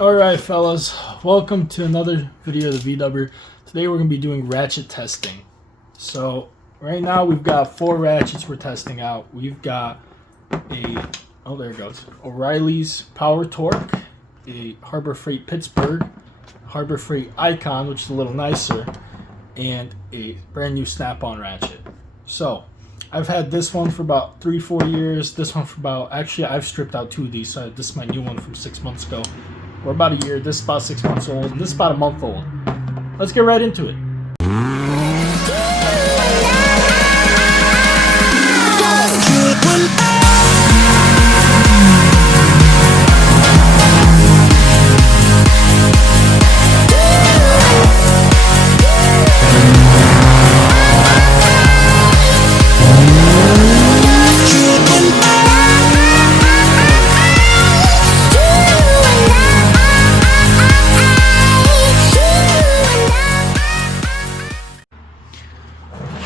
Alright fellas, welcome to another video of the VW. Today we're going to be doing ratchet testing. So right now we've got 4 ratchets we're testing out. We've got oh there it goes, Orileys PowerTorque, a Harbor Freight Pittsburgh, Harbor Freight Icon, which is a little nicer, and a brand new SnapOn ratchet. So I've had this one for about 3-4 years, this one for about, actually I've stripped out 2 of these, so this is my new one from 6 months ago. We're about a year, this is about 6 months old, and this is about a month old. Let's get right into it.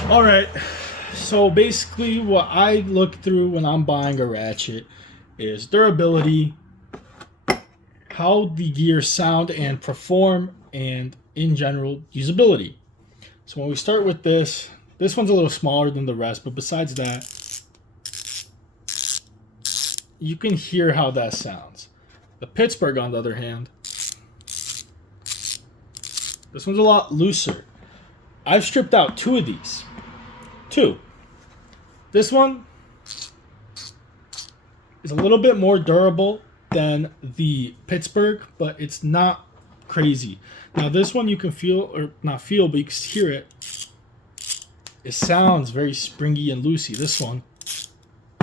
Alright, so basically what I look through when I'm buying a ratchet is durability, how the gears sound and perform, and in general, usability. So when we start with this one's a little smaller than the rest, but besides that, you can hear how that sounds. The Pittsburgh, on the other hand, this one's a lot looser. I've stripped out 2 of these. 2. This one is a little bit more durable than the Pittsburgh, but it's not crazy. Now this one you can feel, or not feel, but you can hear it. It sounds very springy and loosey. This one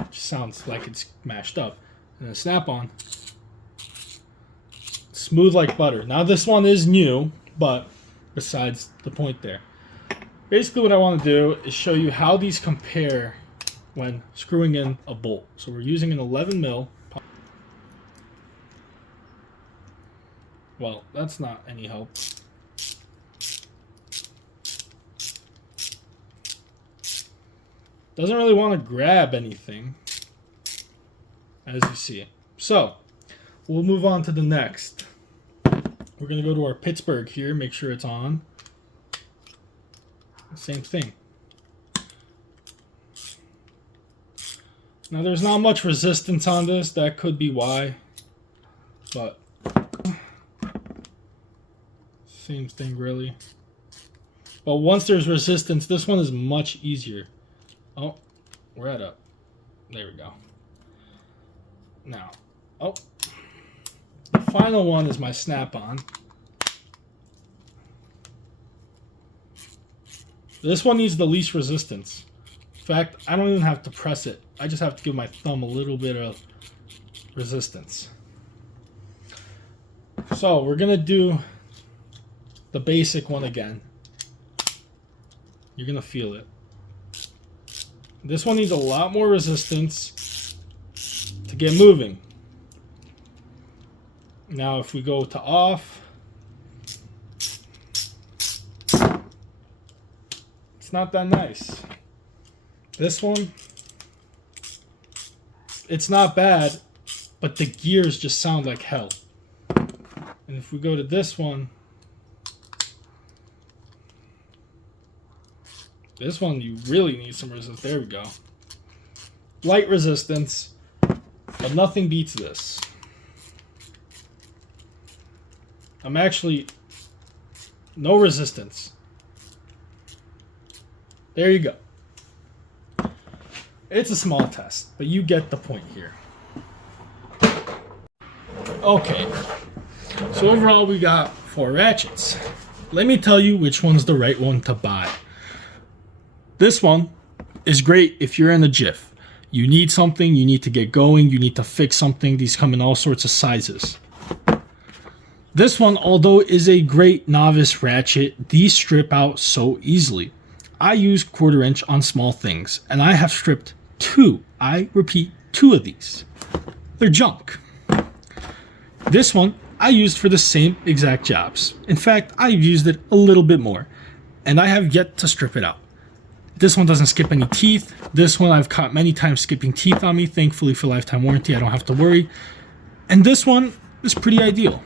just sounds like it's mashed up. And the Snap-on, smooth like butter. Now this one is new, but besides the point there. Basically what I want to do is show you how these compare when screwing in a bolt. So we're using an 11 mil. Well, that's not any help. Doesn't really want to grab anything, as you see. So we'll move on to the next. We're going to go to our Pittsburgh here, make sure it's on. Same thing. Now there's not much resistance on this, that could be why, but same thing really. But once there's resistance, this one is much easier. Oh, we're at a, there we go. Now, oh, the final one is my Snap-on. This one needs the least resistance. In fact, I don't even have to press it. I just have to give my thumb a little bit of resistance. So we're gonna do the basic one again. You're gonna feel it. This one needs a lot more resistance to get moving. Now if we go to off, not that nice. This one, it's not bad, but the gears just sound like hell. And if we go to this one you really need some resistance. There we go. Light resistance, but nothing beats this. I'm actually no resistance. There you go. It's a small test, but you get the point here. Okay, so overall we got 4 ratchets. Let me tell you which one's the right one to buy. This one is great if you're in a jiff. You need something, you need to get going, you need to fix something. These come in all sorts of sizes. This one, although is a great novice ratchet, these strip out so easily. I use 1/4 inch on small things, and I have stripped 2. I repeat, 2 of these. They're junk. This one I used for the same exact jobs. In fact, I've used it a little bit more, and I have yet to strip it out. This one doesn't skip any teeth. This one I've caught many times skipping teeth on me. Thankfully for lifetime warranty, I don't have to worry. And this one is pretty ideal.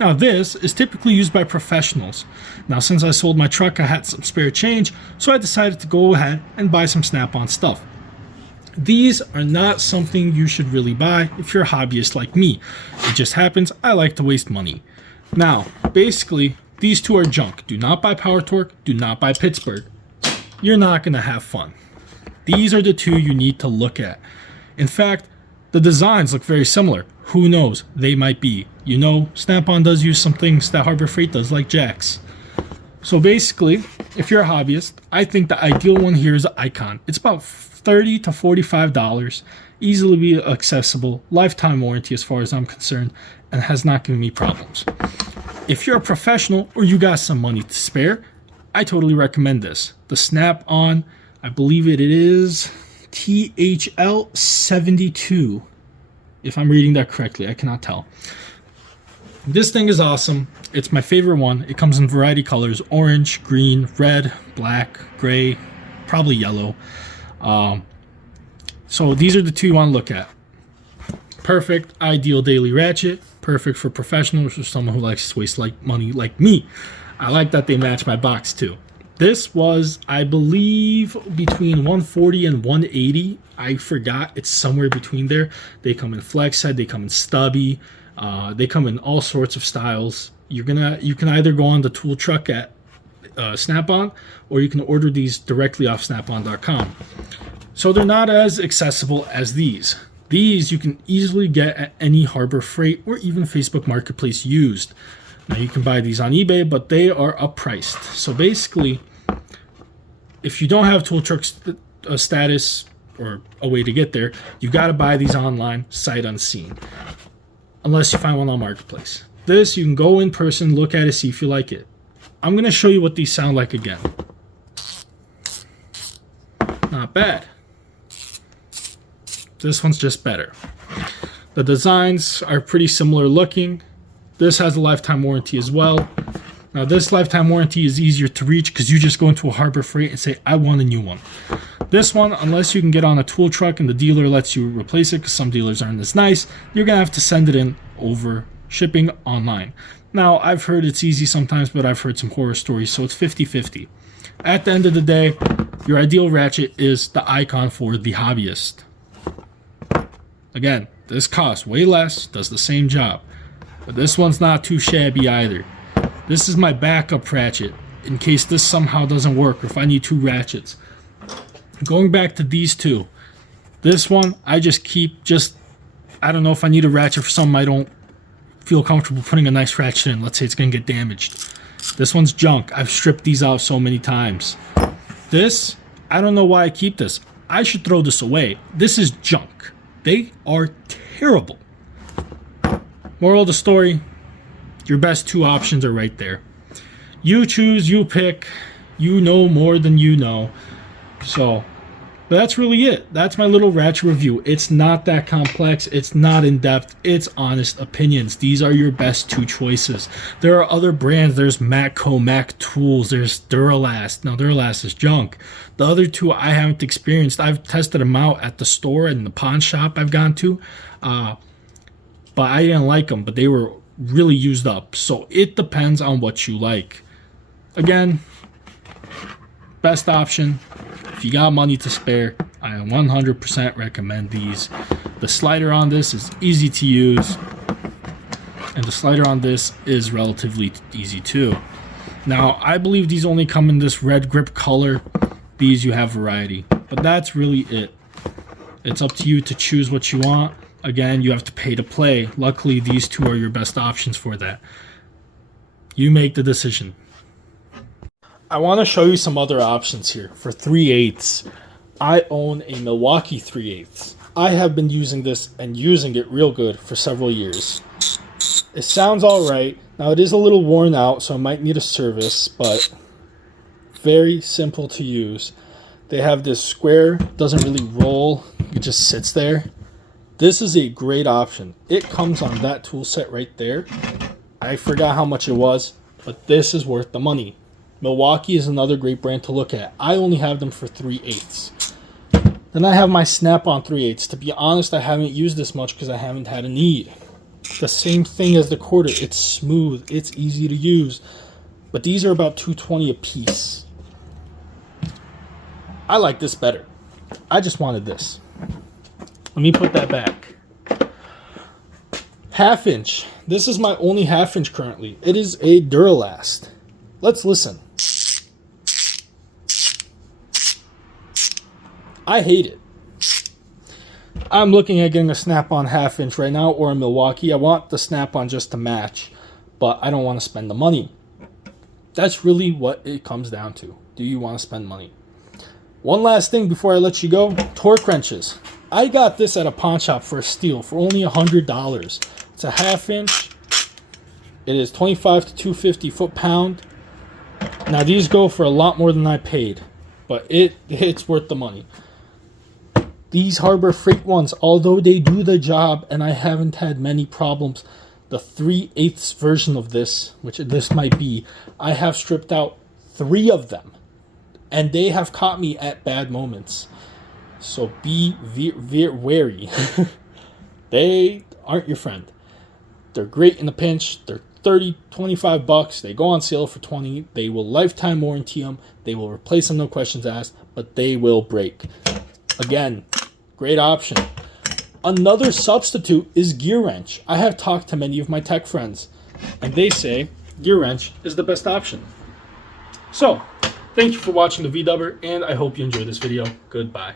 Now this is typically used by professionals. Now since I sold my truck, I had some spare change, so I decided to go ahead and buy some Snap-on stuff. These are not something you should really buy if you're a hobbyist like me. It just happens I like to waste money. Now, basically, these two are junk. Do not buy PowerTorque, do not buy Pittsburgh. You're not going to have fun. These are the two you need to look at. In fact, the designs look very similar. Who knows? They might be. You know, Snap-on does use some things that Harbor Freight does, like jacks. So basically, if you're a hobbyist, I think the ideal one here is the Icon. It's about $30 to $45, easily be accessible, lifetime warranty as far as I'm concerned, and has not given me problems. If you're a professional or you got some money to spare, I totally recommend this. The Snap-on, I believe it is THL 72. If I'm reading that correctly, I cannot tell. This thing is awesome. It's my favorite one. It comes in variety colors: orange, green, red, black, gray, probably yellow. So these are the two you want to look at. Perfect, ideal daily ratchet. Perfect for professionals or someone who likes to waste money like me. I like that they match my box too. This was, I believe, between $140 and $180. I forgot. It's somewhere between there. They come in flex head. They come in stubby. They come in all sorts of styles. You can either go on the tool truck at Snap-on, or you can order these directly off snapon.com. So they're not as accessible as these. These you can easily get at any Harbor Freight or even Facebook Marketplace used. Now you can buy these on eBay, but they are uppriced. So basically, if you don't have tool truck status or a way to get there, you got to buy these online, sight unseen, unless you find one on Marketplace. This, you can go in person, look at it, see if you like it. I'm going to show you what these sound like again. Not bad. This one's just better. The designs are pretty similar looking. This has a lifetime warranty as well. Now this lifetime warranty is easier to reach because you just go into a Harbor Freight and say, I want a new one. This one, unless you can get on a tool truck and the dealer lets you replace it, because some dealers aren't as nice, you're going to have to send it in over shipping online. Now, I've heard it's easy sometimes, but I've heard some horror stories, so it's 50-50. At the end of the day, your ideal ratchet is the Icon for the hobbyist. Again, this costs way less, does the same job. But this one's not too shabby either. This is my backup ratchet in case this somehow doesn't work or if I need two ratchets. Going back to these two. This one, I just keep I don't know if I need a ratchet for something I don't feel comfortable putting a nice ratchet in. Let's say it's going to get damaged. This one's junk. I've stripped these out so many times. This, I don't know why I keep this. I should throw this away. This is junk. They are terrible. Moral of the story, your best two options are right there. You choose, you pick. You know more than you know. So, but that's really it. That's my little ratchet review. It's not that complex. It's not in depth. It's honest opinions. These are your best two choices. There are other brands. There's Matco, Mac Tools. There's Duralast. Now, Duralast is junk. The other two I haven't experienced. I've tested them out at the store and the pawn shop I've gone to. But I didn't like them. But they were really used up. So it depends on what you like. Again, best option. If you got money to spare, I 100% recommend these. The slider on this is easy to use, and the slider on this is relatively easy too. Now, I believe these only come in this red grip color. These you have variety, but that's really it. It's up to you to choose what you want. Again, you have to pay to play. Luckily, these two are your best options for that. You make the decision. I want to show you some other options here for 3/8. I own a Milwaukee 3/8. I have been using this and using it real good for several years. It sounds all right. Now it is a little worn out, so it might need a service, but very simple to use. They have this square, doesn't really roll, it just sits there. This is a great option. It comes on that tool set right there. I forgot how much it was, but this is worth the money. Milwaukee is another great brand to look at. I only have them for 3/8. Then I have my Snap-on 3/8. To be honest, I haven't used this much because I haven't had a need. The same thing as the quarter. It's smooth. It's easy to use. But these are about $2.20 a piece. I like this better. I just wanted this. Let me put that back. 1/2 inch. This is my only 1/2 inch currently. It is a Duralast. Let's listen. I hate it. I'm looking at getting a Snap-on 1/2 inch right now, or a Milwaukee. I want the Snap-on just to match, but I don't want to spend the money. That's really what it comes down to. Do you want to spend money? One last thing before I let you go. Torque wrenches. I got this at a pawn shop for a steal for only $100. It's a 1/2 inch. It is 25 to 250 foot-pound. Now these go for a lot more than I paid, but it's worth the money. These Harbor Freight ones, although they do the job and I haven't had many problems, the 3/8 version of this, which this might be, I have stripped out 3 of them. And they have caught me at bad moments. So be wary. They aren't your friend. They're great in a pinch. They're $30, $25. They go on sale for $20. They will lifetime warranty them. They will replace them, no questions asked, but they will break. Again, great option. Another substitute is gear wrench. I have talked to many of my tech friends, and they say gear wrench is the best option. So, thank you for watching the VDubber, and I hope you enjoyed this video. Goodbye.